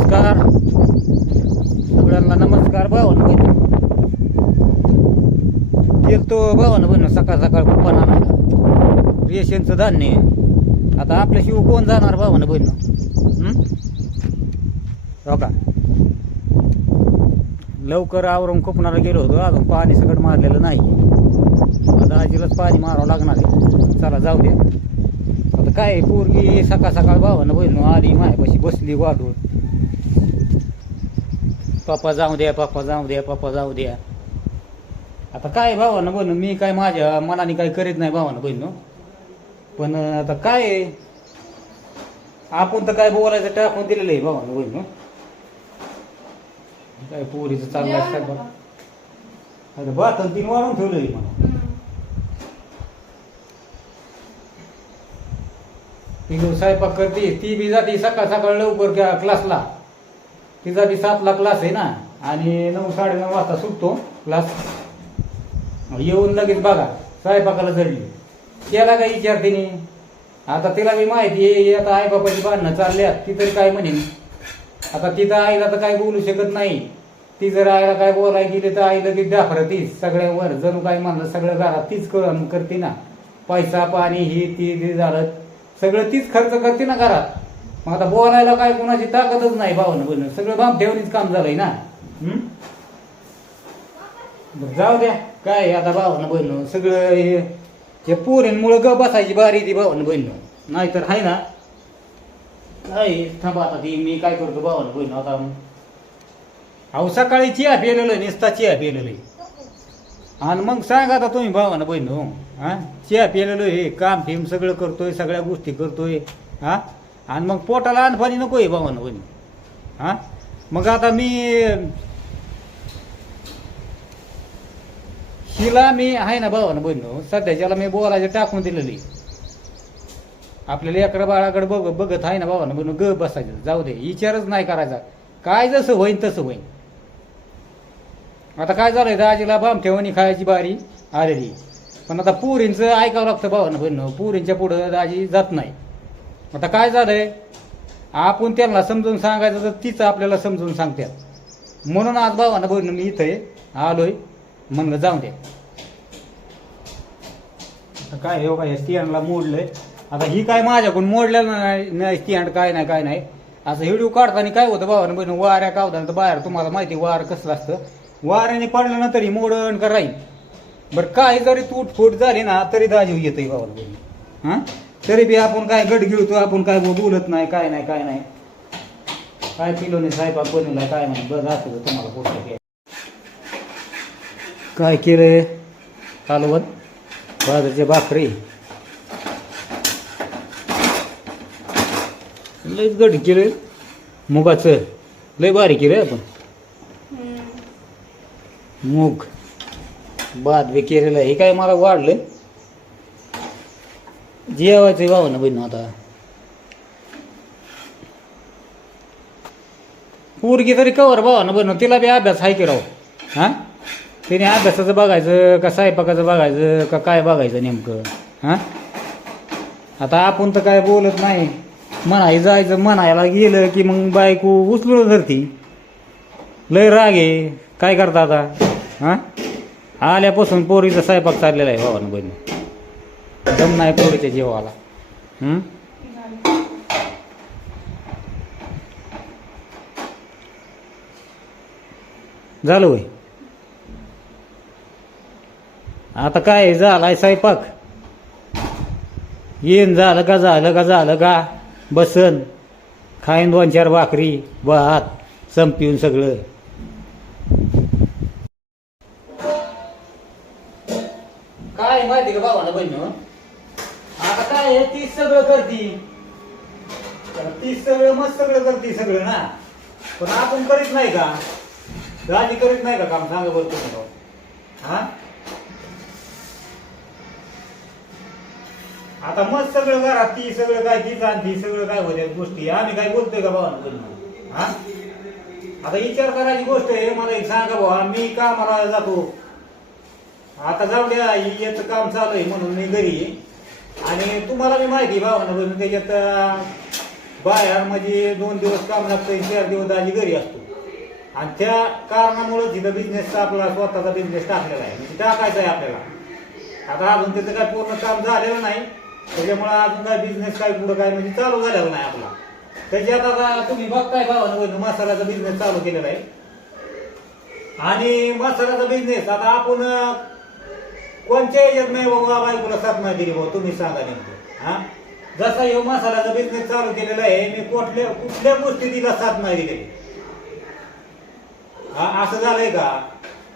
नमस्कार. सगळ्यांना नमस्कार भावानं एक गेलतो भावानं बहिण सकाळ सकाळ कुपन आणायला रेशनचं धान्य आता आपल्याशिवाय कोण जाणार भावानं बहिण? हो? का? लवकर आवरून कुपणाला गेलो होतो अजून पाणी सगळं मारलेलं नाही. आता आजीलाच पाणी मारावं लागणार आहे. चला जाऊ दे. आता काय आहे, पोरगी सकाळ सकाळ भावानं बहिण आली मायापाशी बसली वाढून पप्पा जाऊ द्या पप्पा जाऊ द्या पप्पा जाऊ द्या. आता काय भावानं बहिण मी काय माझ्या मनाने काही करीत नाही भावानं बहिण. पण आता काय आपण तर काय बोलायचं टाकून दिलेलं आहे भावानं बहिण. काय पोरीचं चाललंय काय बघ अरे बात तीन वाढून ठेवलंय मला ती स्वयंपाक करते ती बी जाते सकाळ सकाळ लवकर क्लासला. तिचा बी सातला क्लास आहे ना आणि नऊ साडेनऊ वाजता सुटतो क्लास येऊन लगेच बघा स्वयंपाकाला जडली. त्याला काही विचारते नाही आता तिला बी माहिती आहे आता आई बापाची भांडणं चालल्यात ती तरी काय म्हणेन? आता तिथं आईला तर काय बोलू शकत नाही. ती जर आईला काय बोलायला गेली तर आई लगेच डाफर सगळ्यावर जणू काय म्हणलं सगळं घरात तीच करते ना. पैसा पाणी ही ती ते झालं. सगळं तीच खर्च करते ना घरात. मग आता बोलायला काय कोणाची ताकदच नाही भावानं बनणं सगळं बाप ठेवणीच काम झालंय ना? बरं, जाऊ द्या. काय आता भावनं बोलणं? सगळं हे हे पोरींमुळं ग बसायची बारी ती भावानं बनणं नाहीतर आहे ना? नाही थांबा आता ती मी काय करतो भावानं बोलणं? आता अहो सकाळी चिया पेलेलं निसता चिया पेलेलं आणि मग सांगा आता तुम्ही भावानं बहीण हो? हा चिया पेलेलो हे काम फिम सगळं करतोय सगळ्या गोष्टी करतोय हा? आणि मग पोटाला अनफानी नको आहे भावानं बहीण हा? मग आता मी हिला मी आहे ना भावानं बहीण सध्याच्याला मी बोलायचं टाकून दिलेली. आपल्याला अकरा बाळाकडे बघ बघत आहे ना बाबा म्हणून ग बसायचं जाऊ दे विचारच नाही करायचा. काय जसं होईन तसं होईन. आता काय झालंय दाजीला बामठेवणी खायची बारी आलेली. पण आता पुरींचं ऐकावं लागतं भावानं बहिण पुरींच्या पुढं दाजी जात नाही. आता काय झालंय? आपण त्यांना समजून सांगायचं तर तीच आपल्याला समजून सांगतात. म्हणून आज भावानं बहिण मी इथं आलोय. म्हणलं जाऊ दे. आता काय हो काय स्त्रियांना मोडलंय. आता ही काय माझ्याकडून मोडलेलं नाही नाही स्टँड काय नाही काय नाही. असं व्हिडिओ काढताना काय होतं बाबा बहिण वाऱ्या कावदान तर बाहेर तुम्हाला माहिती आहे वार कसलं असतं. वाऱ्याने पडलं ना मोडण का राहील? बरं काय जरी तूट फूट झाली ना तरी दाजीव येतंय भावाला बहिणी हां? तरी बी आपण काय गड घेतो आपण काय बोलत नाही काय नाही काय नाही. काय पिलोने साहेबात बनवला काय नाही. बस असं तुम्हाला पोट काय. केलंय कालवत बाजरीचे भाकरी. लयच गड केलं मुगाचं. लय भारी केलं आपण. मूग. भात बी केलेलं हे काय मला वाढलं जेवायचं भावना बहिण आता. पोरगी तरी कवर भावना बहिण तिला बी अभ्यास आहे की राव? हा? तिने अभ्यासाचं बघायचं का स्वयंपाकाचं बघायचं का काय बघायचं नेमकं? हा? आता आपण तर काय बोलत नाही. म्हणाय जायचं म्हणायला गेलं की मग बायको उचलून धरती. लय राग आहे. काय करता आता? हा? आल्यापासून पोरीचा स्वयंपाक चाललेला आहे भावानं बहिणी. दम नाही पोरीच्या जीवाला. झालं होय? आता काय झालाय स्वयंपाक? येन झालं का झालं का झालं का? बसन खाईन दोन चार भाकरी भात संपीन सगळं. सगळं करती. तर सगळं मस्त सगळं करती सगळं ना. पण आपण करीत नाही का? दाजी करीत नाही का काम? सांगा बरं तुम्ही हा? आता मस्त सगळं करा. ती सगळं काय ती ती सगळं काय होते गोष्टी. आम्ही काय बोलतोय का बाबा हा? आता विचार करायची गोष्ट आहे. मला एक सांगा बाबा मी कामाला जातो. आता जाऊ द्या याचं काम चालू आहे म्हणून मी घरी आणि तुम्हाला मी माहिती आहे बघून त्याच्यात बाहेर म्हणजे दोन दिवस काम लागतं चार दिवस दाजी घरी असतो. आणि त्या कारणामुळे तिथं बिझनेस आपला स्वतःचा बिझनेस टाकलेला आहे. म्हणजे टाकायचा आहे आपल्याला. आता अजून त्याचं काय पूर्ण काम झालेलं नाही. त्याच्यामुळं अजून काय बिझनेस काय पुढं काय म्हणजे चालू झालेला नाही आपला. त्याच्यात आता तुम्ही बघताय भावानं मसाल्याचा बिझनेस चालू केलेला आहे. आणि मसाल्याचा बिझनेस आता आपण कोणत्या याच्यात नाही बाबा बायकोला साथ नाही दिली भाऊ तुम्ही सांगा नेमकं हा? जसा येऊ मसाल्याचा बिझनेस चालू केलेला आहे मी कुठल्या कुठल्या गोष्टी तिला साथ नाही दिलेली. हा असं झालंय का?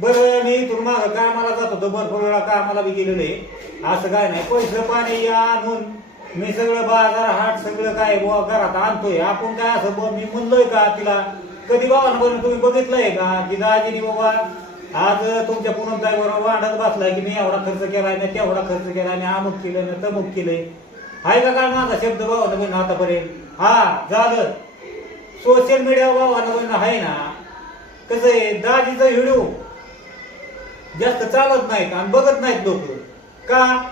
बरं मी इथून माग कामाला जात होतो भरपूर वेळा कामाला बी गेलेलो आहे. असं काय नाही पैसे पाणी या आणून मी सगळं बाजार हाट सगळं काय बुवा घरात आणतोय. आपण काय असं मी म्हणलोय का तिला? कधी बाबा म्हणून तुम्ही बघितलंय का? तिला आजीने बाबा आज तुमच्या पुनमताई बरोबर वाढत बसलाय की मी एवढा खर्च केलाय ना तेवढा खर्च केलाय ना अमुक केलं ना तमुक केलंय. आहे का काय माझा शब्द बाबा बहिण आतापर्यंत? हा झालं. सोशल मीडिया बाबा बहिण आहे ना. कसं आहे दाजीचा व्हिडिओ जास्त चालत नाहीत आणि बघत नाहीत लोक. का?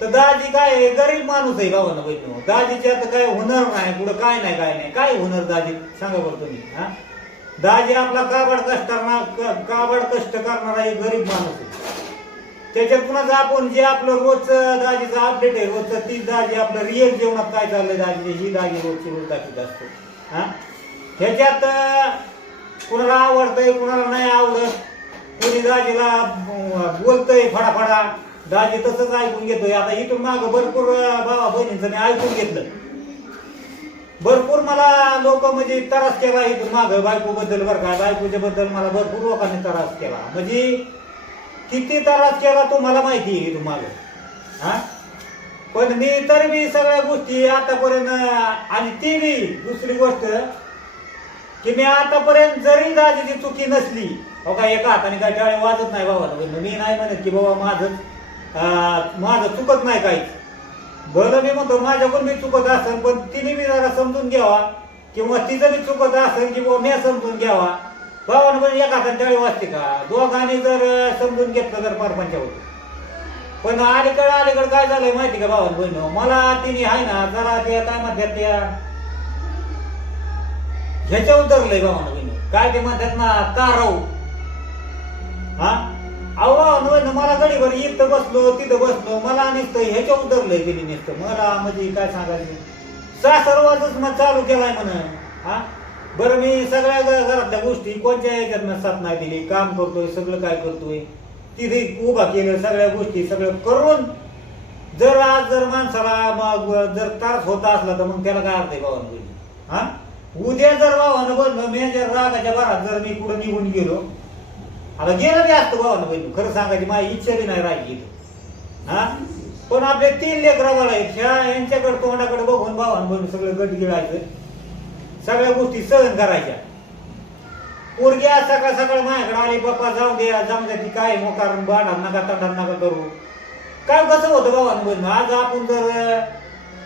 तर दाजी काय आहे, गरीब माणूस आहे बाबांना बहिण दाजीचे आता काय होणार नाही पुढं काय नाही काय नाही. काय होणार दाजी? सांगा बरं तुम्ही हा? दाजी आपला काबाड कष्ट काबड कष्ट करणारा एक गरीब माणूस आहे. त्याच्यातूनच आपण जे आपलं रोजचं दाजीचं अपडेट आहे रोजचं ती दाजी आपलं रिअल जेवणात काय चाललंय दाजी ही दाजी रोजची रोज दाखवत असतो. हा? ह्याच्यात कुणाला आवडतंय कुणाला नाही आवडत कोणी दाजीला बोलतंय फडाफडा. दाजी तसंच ऐकून घेतोय. आता इथून मागं भरपूर भावा बहिणींचं मी ऐकून घेतलं. भरपूर मला लोक म्हणजे त्रास केला इथून माग बायको बद्दल बरं का? बायकोच्या बद्दल मला भरपूर लोकांनी त्रास केला. म्हणजे किती त्रास केला तो मला माहिती आहे इथून माग. हा? पण मी तर मी सगळ्या गोष्टी आतापर्यंत आणि ती बी दुसरी गोष्ट की मी आतापर्यंत जरी दाजीची चुकी नसली हो का एका हाताने काय टाळे वाजत नाही बाबा मी नाही म्हणत की बाबा माझं माझं चुकत नाही काहीच. बरं मी म्हणतो माझ्याकडून मी चुकत असेल पण तिने मी जरा समजून घ्यावा. किंवा तिचं मी चुकत असेल की बाबा मी समजून घ्यावा. भावानं पण एका हाताने वाचते का? दोघांनी जर समजून घेतलं तर परपंच होतं पण अलीकडं अलीकडं काय झालंय माहिती का भावानं बहिण मला तिने आहे ना जरा ते काय म्हणतात त्या ह्याच्यावर उतरलंय भावानं बहिण. काय ते म्हणतात ना का राहू हा? अहो भावानं बहिण मला गडीभर इथं बसलो तिथं बसलो मला नुसतं ह्याच्या उतरलंय तिने नुसतं. मला म्हणजे काय सांगायचं? सासरवाजच मग चालू केलाय म्हण. हा? बरं मी सगळ्या घरातल्या गोष्टी कोणत्या याच्यात साथ नाही दिली. काम करतोय सगळं काय करतोय. तिथे उभा केलं सगळ्या गोष्टी सगळं करून जर आज जर माणसाला मग जर त्रास होत असला तर मग त्याला काय अर्थ आहे भावानं बोलली हा? उद्या जर भावानं बोललो मी जर रागाच्या भरात जर मी कुठं निघून गेलो आता गेलं बी असतं भावानं बहिणी खरं सांगायची माझी इच्छा बी नाही राहिली इथं. हा? पण आपले तीन लेकरं बाळ आहेत ह्या यांच्याकडे तोंडाकडे बघून भावानं बहिणी सगळं गट गिळायचं. सगळ्या गोष्टी सहन करायच्या. पोरगी आज सकाळ सकाळ माझ्याकडे आली बाप्पा जाऊ द्या जाऊ द्या ती काय मोकारून बाणा नका तंडा नका करू. काय कसं होतं भावानं बहिण आज आपण जर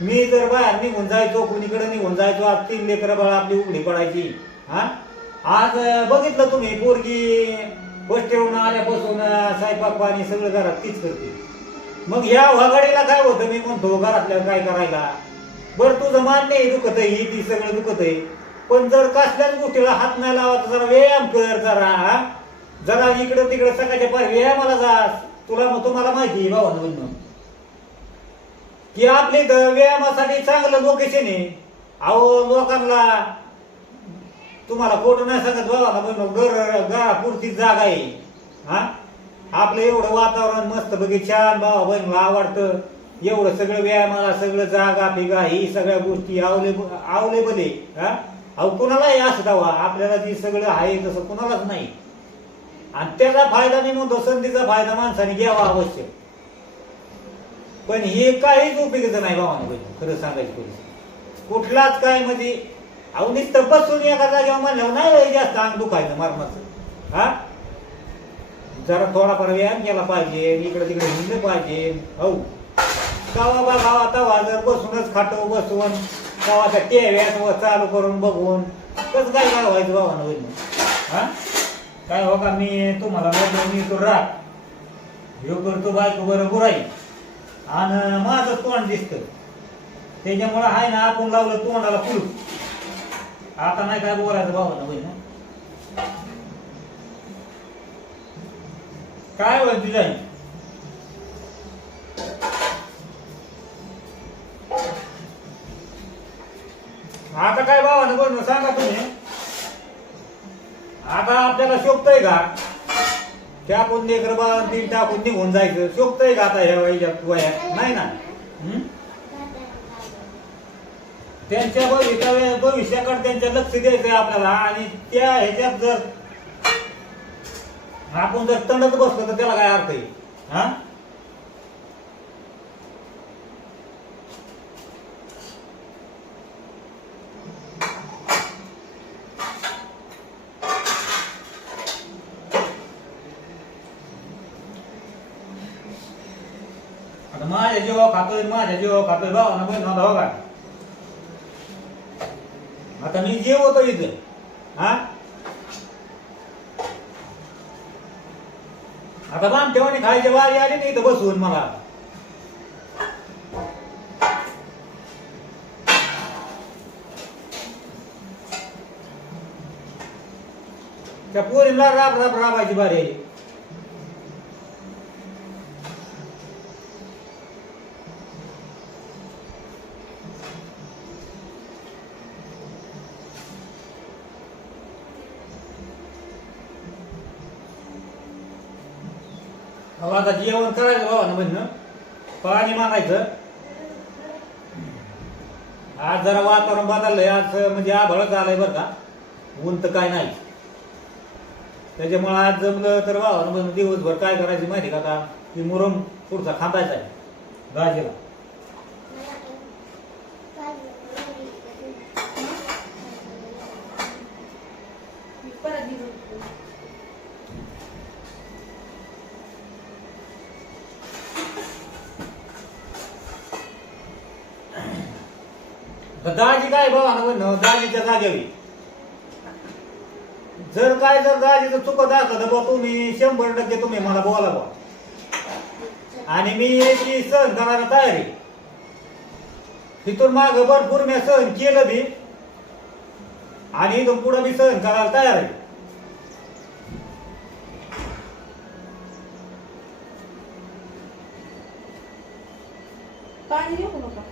मी जर बाहेर निघून जायचो कुणीकडे निघून जायचो आज तीन लेकरं बाळा आपली उघडी पडायची. हा? आज बघितलं तुम्ही पोरगी बसटेवरून आल्यापासून अं, पाणी सगळं घरात तीच करते. मग ह्या वाघाडीला काय होतं? मी म्हणतो घरातल्या काय करायला? बरं तुझं मान्य आहे दुखत आहे ती सगळं दुखत आहे. पण जर कसल्याच गोष्टीला हात नाही लावा तर जरा व्यायाम कर जरा जरा इकडं तिकडं सकाळच्या पार व्यायामाला जा. तुला तुम्हाला माहिती आहे भावानं म्हणणं की आपले इथं व्यायामासाठी चांगलं लोकेशन आहे. अहो लोकांना तुम्हाला फोटो नाही सांगत बाबा म्हणून घर घरापुरती जागा आहे. हा? आपलं एवढं वातावरण मस्त बघी छान बाबा बहिणीला आवडतं. एवढं सगळं व्यायामाला सगळं जागा फिगा ही सगळ्या गोष्टी अवलेबल अवलेबल आहे. हा? अहो कुणालाही असं दावा आपल्याला ती सगळं आहे तसं कुणालाच नाही. आणि त्याचा फायदा मी म्हणतो संधीचा फायदा माणसाने घ्यावा आवश्यक पण हे काहीच उपयोगाचं नाही भावानं खरं सांगायचं कुठलाच काय म्हणजे अहो नुसतं बसून एका जागेवर म्हणल्यावर नाही जास्त अंग दुखायचं मरणाचं. हा? जरा थोडाफार व्यायाम केला पाहिजे इकडे तिकडे हिंडलं पाहिजे. हो. गावा बा गावा तवा जर बसूनच खाटो बसून गावाच्या टेव्यात व चालू करून बघून कसं काय काय व्हायचं भावानं होईल? हा? काय हो का मी तुम्हाला बोललो मी तो राग. ह्यो करतो बायको बरं गुराई आणि माझं तोंड दिसतं. त्याच्यामुळं आहे ना आपण लावलं तोंडाला कुलूप. आता नाही काय बोलायचं भावानं बहीण काय होईल जाईल आता काय भावानं बोल सांगा तुम्ही. आता आपल्याला शोभतय का? त्या आपण लेकर बाळा तीन टाकून निघून जायचं. शोभतय का आता ह्या वाईच्या वयात? नाही ना? हं? त्यांच्या भविष्या भविष्याकडे त्यांच्या लक्ष द्यायचंय आपल्याला. आणि त्या ह्याच्यात जर आपण जर तंडत बसलो तर त्याला काय अर्थ आहे? हा? माझ्या जीवा खातोय माझ्या जीवा खातोय भावाना बहीण होता हो का? आता मी जेवतो इथे हा? आता बाम ठेवानी खायची वारी आली नाही इथं बसून मला. त्या पोरीला राब राब राबायची बारी आली. अहो, आता जेवण करायचं भावानं म्हणणं. पाणी मागायचं. आज जरा वातावरण बदललंय आज म्हणजे आभाळच आलंय बरं का. ऊन तर काय नाही. त्याच्यामुळे आज जमलं तर भावानं म्हणून दिवसभर काय करायचं माहिती का आता? की मुरम पुढचा खांदायचा आहे गाजीला परत दिवस तर दाजी काय भावानं म्हणणं दाजीच्या जागेवी जर काय जर दाजीचं असलं तर बुवा तुम्ही शंभर टक्के तुम्ही मला बोला बुवा. आणि मी याची सहन करायला तयार तिथून माग भरपूर मी सहन केलं बी. आणि इथून पुढे मी सहन करायला तयार आहे. पाणी नको. नका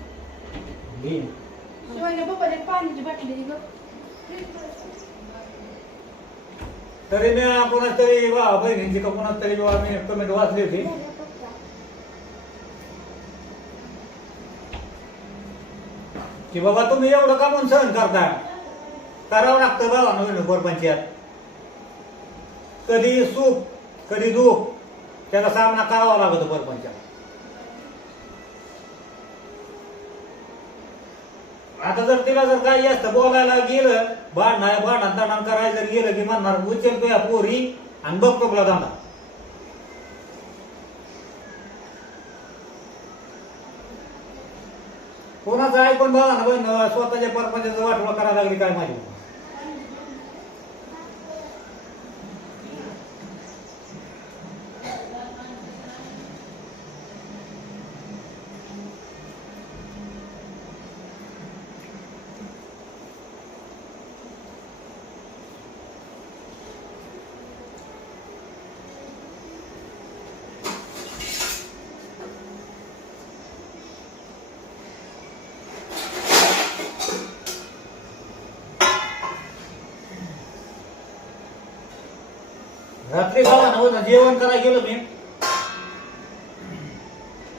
पप्पाने पाण्याची बाटली गं. तरी मी कोणाच तरी वा बहिणींची का कोणाच तरी वा मी कमेंट वाचली होती. की बाबा तुम्ही एवढं का म्हणून सहन करता करावं लागतं बाबा नवीन पंचायत कधी सुख कधी दुःख त्याचा सामना करावा लागतो परपंचात. आता जर तिला जर काही जास्त बोलायला गेलं भांडणं भांडण तांडण करायला जर गेलं की म्हणणार उचल या पोरी आणि बघ तुला दांडा. कोणाचं ऐकून बघा ना बहिण स्वतःच्या परपंचाचं वाटवा करायला लागली काय माहिती रात्री बघा ना होता जेवण करायला गेलो मी.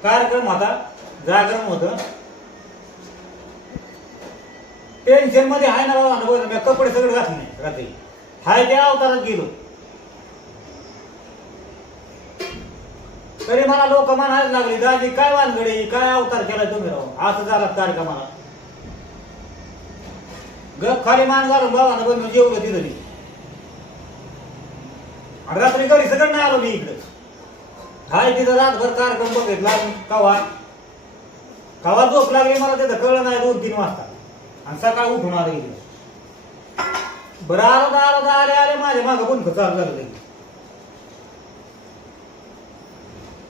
कार्यक्रम होता जागरण होत. टेन्शनमध्ये आहे ना बाबा ना मी कपडे सगळे घातले नाही रात्री. हाय त्या अवतारात गेलो. तरी मला लोक म्हणायला लागले दाजी काय वानगडे काय अवतार केलाय तुम्ही राव? असं झाला कार्यक्रमाला. गप खाली मान घालून बाबा ना बघ जेवलं तिथं आणि रात्री घरी सगळं नाही आलो मी इकडे. हाय तिथं रातभर कार्यक्रम बघितला कवा कवा झोप लागली मला तिथं कळलं नाही दोन तीन वाजता. आणि सकाळ उठून आलं इकडे बरं आलं तर आलं तर आले आले माझ्या मागं बुंक चालू झालं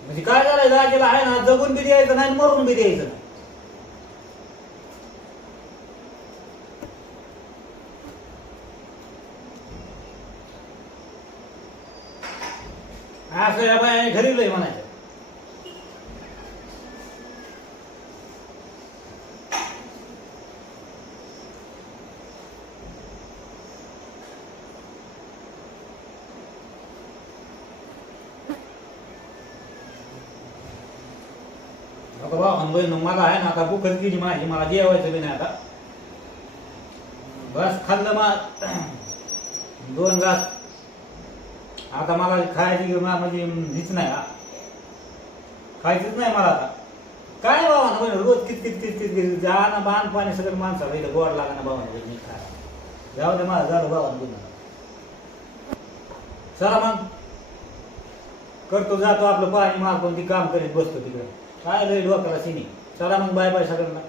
म्हणजे काय झालंय दाजीला आहे ना जगून बी द्यायचं नाही आणि मरून बी द्यायचं नाही. असं या बायाने ठरवलंय म्हणायचं आता भावानं मला आहे ना आता बुकच गेली माझी मला जेवायचं बी नाही आता. बस खाल्लं मग. दोन घास आता मला खायची म्हणजे हीच नाही हा. खायचीच नाही मला आता. काय बाबा ना रोज कित कित कित कित कित जा ना बाण पाणी सगळं माणसाला इथं गोड लागा ना बाबा म्हणजे मी खाय जाऊ दे मला झालं बाबा गुन्हा चला मग. करतो जातो आपलं पाणी मारतो ती काम करीत बसतो तिकडे. काय लय डोक्याला सिनी. चला मग बाय बाय सगळ्यांना.